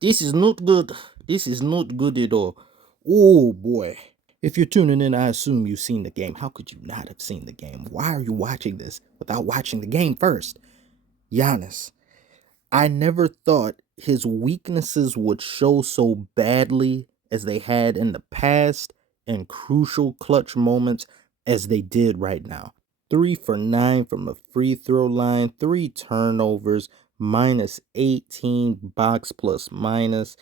This is not good. This is not good at all. Oh boy. If you're tuning in, I assume you've seen the game. How could you not have seen the game? Why are you watching this without watching the game first? Giannis. I never thought his weaknesses would show so badly as they had in the past and crucial clutch moments as they did right now. 3 for 9 from the free throw line, 3 turnovers, minus 18 box plus minus,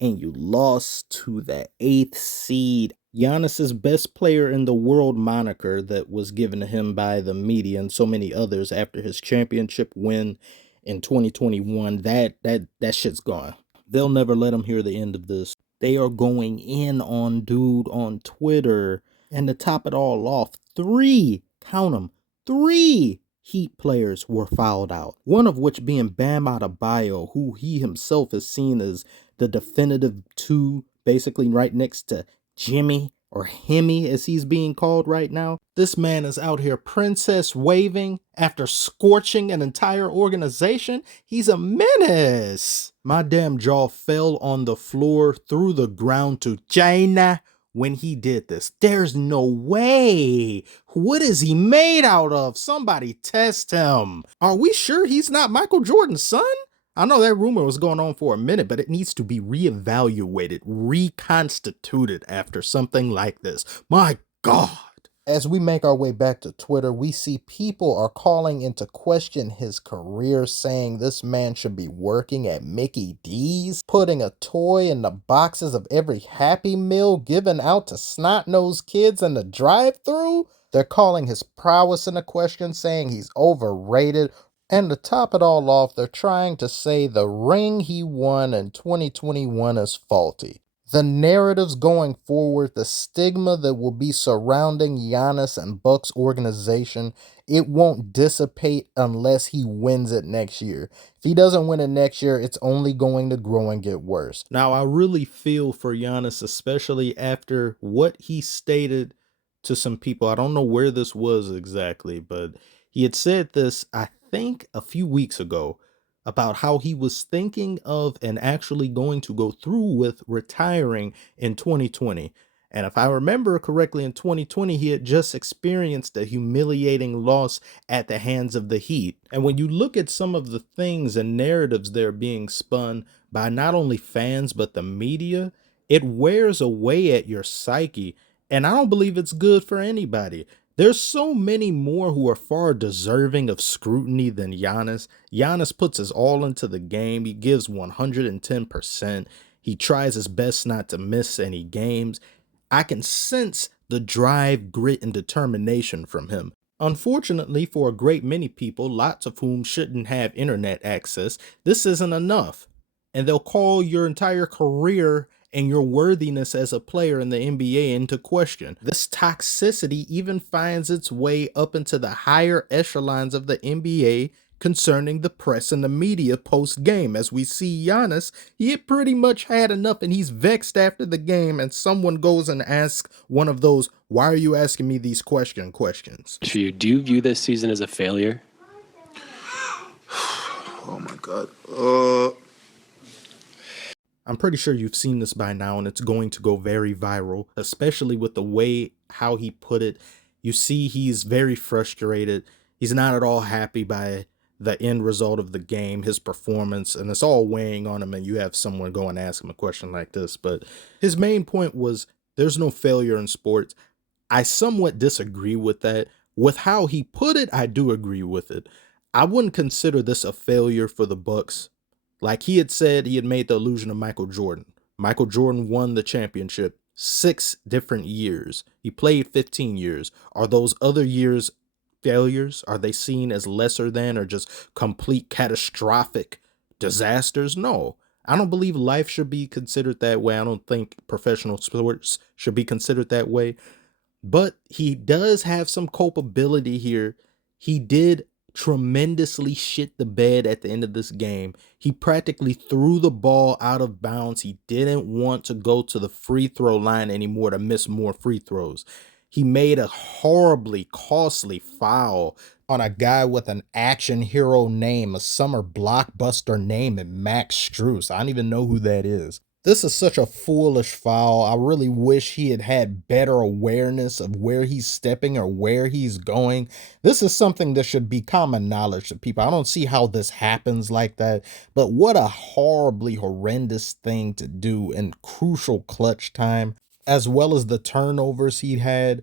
and you lost to the 8th seed. Giannis's best player in the world moniker that was given to him by the media and so many others after his championship win in 2021, that shit's gone. They'll never let him hear the end of this. They are going in on dude on Twitter. And to top it all off, 3, count them, 3 Heat players were fouled out. One of which being Bam Adebayo, who he himself is seen as the definitive 2, basically right next to Jimmy or Hemi as he's being called right now. This man is out here princess waving after scorching an entire organization. He's a menace. My damn jaw fell on the floor through the ground to China when he did this. There's no way. What is he made out of? Somebody test him. Are we sure he's not Michael Jordan's son? I know that rumor was going on for a minute, but it needs to be reevaluated, reconstituted after something like this. My God. As we make our way back to Twitter, we see people are calling into question his career, saying this man should be working at Mickey D's, putting a toy in the boxes of every Happy Meal given out to snot-nosed kids in the drive-thru. They're calling his prowess into question, saying he's overrated. And to top it all off, they're trying to say the ring he won in 2021 is faulty. The narratives going forward, the stigma that will be surrounding Giannis and Buck's organization, it won't dissipate unless he wins it next year. If he doesn't win it next year, it's only going to grow and get worse. Now, I really feel for Giannis, especially after what he stated to some people. I don't know where this was exactly, but he had said this, I think, a few weeks ago about how he was thinking of and actually going to go through with retiring in 2020. And if I remember correctly, in 2020, he had just experienced a humiliating loss at the hands of the Heat. And when you look at some of the things and narratives that are being spun by not only fans, but the media, it wears away at your psyche. And I don't believe it's good for anybody. There's so many more who are far deserving of scrutiny than Giannis. Giannis puts his all into the game. He gives 110%. He tries his best not to miss any games. I can sense the drive, grit, and determination from him. Unfortunately, for a great many people, lots of whom shouldn't have internet access, this isn't enough. And they'll call your entire career and your worthiness as a player in the NBA into question. This toxicity even finds its way up into the higher echelons of the NBA concerning the press and the media post-game. As we see Giannis, he had pretty much had enough and he's vexed after the game, and someone goes and asks one of those, "Why are you asking me these questions?" For you, do you view this season as a failure? Oh my God. I'm pretty sure you've seen this by now, and it's going to go very viral, especially with the way how he put it. You see he's very frustrated. He's not at all happy by the end result of the game, his performance, and it's all weighing on him, and you have someone go and ask him a question like this. But his main point was there's no failure in sports. I somewhat disagree with that. With how he put it, I do agree with it. I wouldn't consider this a failure for the Bucks. Like he had said, he had made the allusion of Michael Jordan. Michael Jordan won the championship 6 different years. He played 15 years. Are those other years failures? Are they seen as lesser than or just complete catastrophic disasters? No. I don't believe life should be considered that way. I don't think professional sports should be considered that way. But he does have some culpability here. He did tremendously shit the bed at the end of this game. He practically threw the ball out of bounds. He didn't want to go to the free throw line anymore to miss more free throws. He made a horribly costly foul on a guy with an action hero name, a summer blockbuster name, and Max Strus. I don't even know who that is. This is such a foolish foul. I really wish he had had better awareness of where he's stepping or where he's going. This is something that should be common knowledge to people. I don't see how this happens like that, but what a horribly horrendous thing to do in crucial clutch time, as well as the turnovers he had.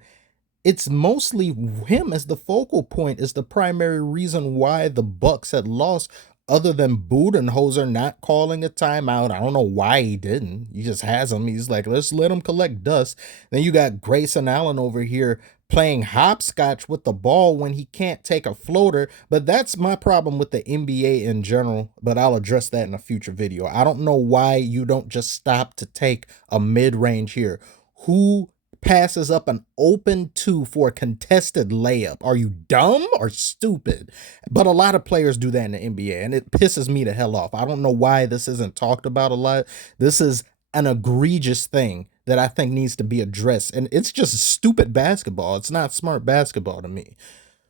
It's mostly him as the focal point is the primary reason why the Bucks had lost, other than Budenholzer not calling a timeout. I don't know why he didn't. He just has him. He's like, let's let him collect dust. Then you got Grayson Allen over here playing hopscotch with the ball when he can't take a floater. But that's my problem with the NBA in general, but I'll address that in a future video. I don't know why you don't just stop to take a mid-range here. Who passes up an open two for a contested layup? Are you dumb or stupid? But a lot of players do that in the NBA, and it pisses me the hell off. I don't know why this isn't talked about a lot. This is an egregious thing that I think needs to be addressed, and it's just stupid basketball. It's not smart basketball to me.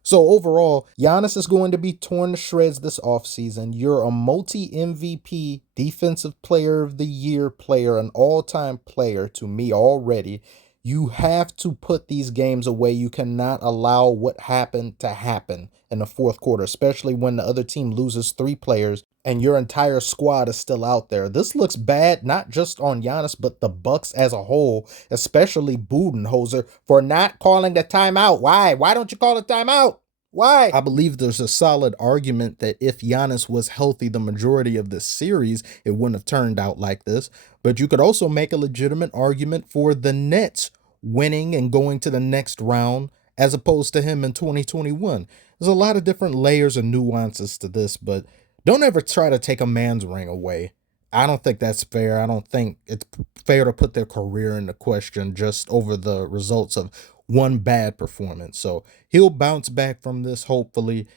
So overall, Giannis is going to be torn to shreds this offseason. You're a multi-MVP, defensive player of the year player, an all-time player to me already. You have to put these games away. You cannot allow what happened to happen in the fourth quarter, especially when the other team loses 3 players and your entire squad is still out there. This looks bad, not just on Giannis, but the Bucks as a whole, especially Budenholzer, for not calling the timeout. Why? Why don't you call a timeout? Why? I believe there's a solid argument that if Giannis was healthy the majority of this series, it wouldn't have turned out like this. But you could also make a legitimate argument for the Nets winning and going to the next round as opposed to him in 2021. There's a lot of different layers and nuances to this, but don't ever try to take a man's ring away. I don't think that's fair. I don't think it's fair to put their career into question just over the results of one bad performance. So he'll bounce back from this, hopefully.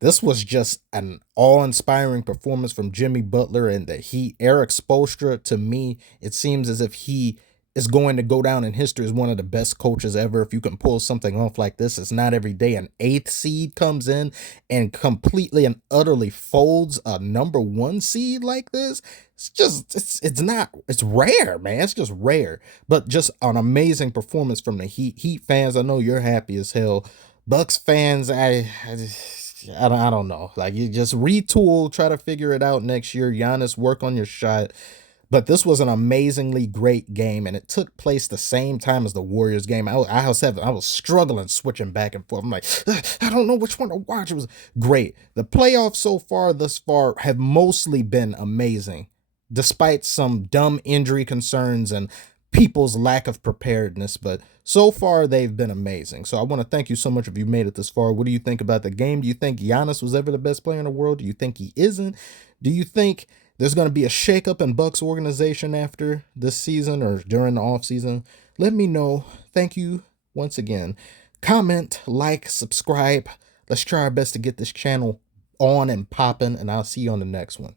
This was just an awe-inspiring performance from Jimmy Butler and the Heat. Eric Spoelstra, to me, it seems as if he is going to go down in history as one of the best coaches ever. If you can pull something off like this, it's not every day an 8th seed comes in and completely and utterly folds a number 1 seed like this. It's just, it's rare, man. It's just rare. But just an amazing performance from the Heat. Heat fans, I know you're happy as hell. Bucks fans, I don't know. Like, you just retool, try to figure it out next year. Giannis, work on your shot. But this was an amazingly great game, and it took place the same time as the Warriors game. I was struggling switching back and forth. I'm like, I don't know which one to watch. It was great. The playoffs so far, thus far, have mostly been amazing, despite some dumb injury concerns and people's lack of preparedness. But so far, they've been amazing. So I want to thank you so much if you made it this far. What do you think about the game? Do you think Giannis was ever the best player in the world? Do you think he isn't? Do you think there's going to be a shakeup in Bucks organization after this season or during the offseason? Let me know. Thank you once again. Comment, like, subscribe. Let's try our best to get this channel on and popping, and I'll see you on the next one.